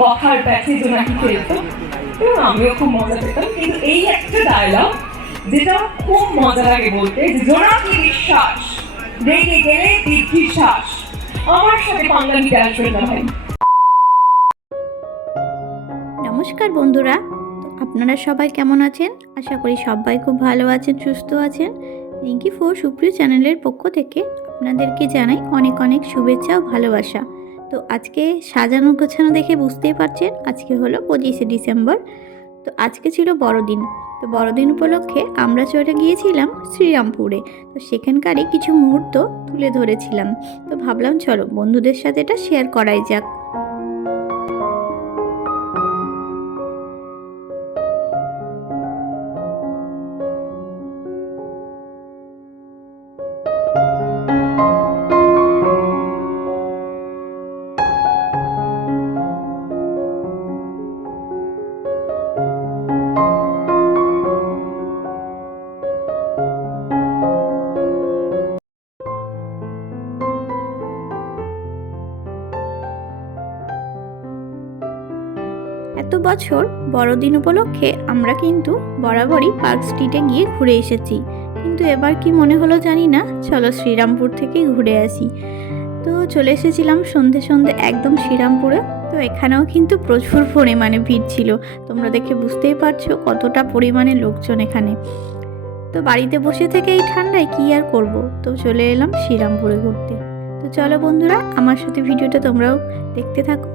কথার প্যাচে জোনাকি খেলতো এবং আমিও খুব মজা পেতাম। কিন্তু এই একটা ডায়লগ যেটা খুব মজা লাগে বলতে, যে জোনাকি বিশ্বাস রেগে গেলে দীর্ঘশ্বাস, আমার সাথে পাঙ্গা নিতে আসবে না ভাই। নমস্কার বন্ধুরা, তো আপনারা সবাই কেমন আছেন? আশা করি সবাই খুব ভালো আছেন, সুস্থ আছেন। রিঙ্কি ফোর সুপ্রিয় চ্যানেলের পক্ষ থেকে আপনাদেরকে জানাই অনেক অনেক শুভেচ্ছা ও ভালোবাসা। তো আজকে সাজানো গোছানো দেখে বুঝতেই পারছেন, আজকে হলো 25শে ডিসেম্বর। তো আজকে ছিল বড়দিন। তো বড়দিন উপলক্ষে আমরা চলে গিয়েছিলাম শ্রীরামপুরে। তো সেখানকারই কিছু মুহূর্ত তুলে ধরেছিলাম। তো ভাবলাম চলো বন্ধুদের সাথে এটা শেয়ার করাই যাক। এত বছর বড়দিন উপলক্ষে আমরা কিন্তু বরাবরই পার্ক স্ট্রিটে গিয়ে ঘুরে এসেছি, কিন্তু এবার কি মনে হলো জানি না, চলো শ্রীরামপুর থেকেই ঘুরে আসি। তো চলে এসেছিলাম সন্ধে সন্ধে একদম শ্রীরামপুরে। তো এখানেও কিন্তু প্রচুর পরিমাণে ভিড় ছিল, তোমরা দেখে বুঝতেই পারছো কতটা পরিমাণে লোকজন এখানে। তো বাড়িতে বসে থেকে এই ঠান্ডায় কি আর করব, তো চলে এলাম শ্রীরামপুরে ঘুরতে। তো চলো বন্ধুরা, আমার সাথে ভিডিওটা তোমরাও দেখতে থাকো।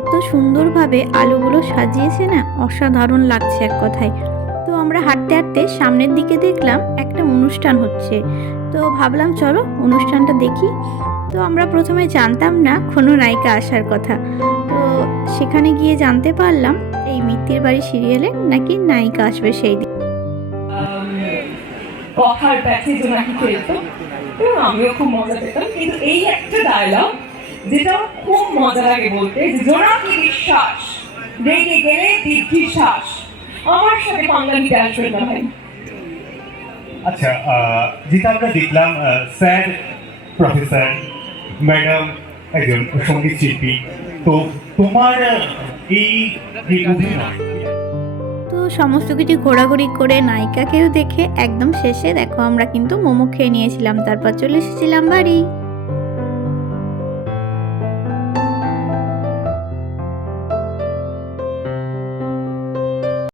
এত সুন্দরভাবে আলুগুলো সাজিয়েছে না, অসাধারণ লাগছে এক কথায়। তো আমরা হাঁটতে হাঁটতে সামনের দিকে দেখলাম একটা অনুষ্ঠান হচ্ছে। তো ভাবলাম চলো অনুষ্ঠানটা দেখি। তো আমরা প্রথমে জানতাম না কোনো নায়িকা আসার কথা। তো সেখানে গিয়ে জানতে পারলাম এই মিত্তির বাড়ি সিরিয়ালে নাকি নায়িকা আসবে সেই দিন। কথার প্যাচে জোনাকি খেলতো এবং আমিও খুব মজা পেতাম। কিন্তু এই একটা ডায়লগ যেটা খুব মজা লাগে বলতে, যে জোনাকি বিশ্বাস রেগে গেলে দীর্ঘশ্বাস, আমার সাথে পাঙ্গা নিতে আসবে না ভাই। আচ্ছা, যেটা আমরা দেখলাম, স্যার প্রফেসর ম্যাডাম একজন সঙ্গীত শিল্পী, তো তোমার এই যে অভিনয়, তো সমস্ত কিছু ঘোরাঘুরি করে নায়িকাকেও দেখে একদম শেষে দেখো আমরা কিন্তু মোমো খেয়ে নিয়েছিলাম, তারপর চলে এসেছিলাম বাড়ি।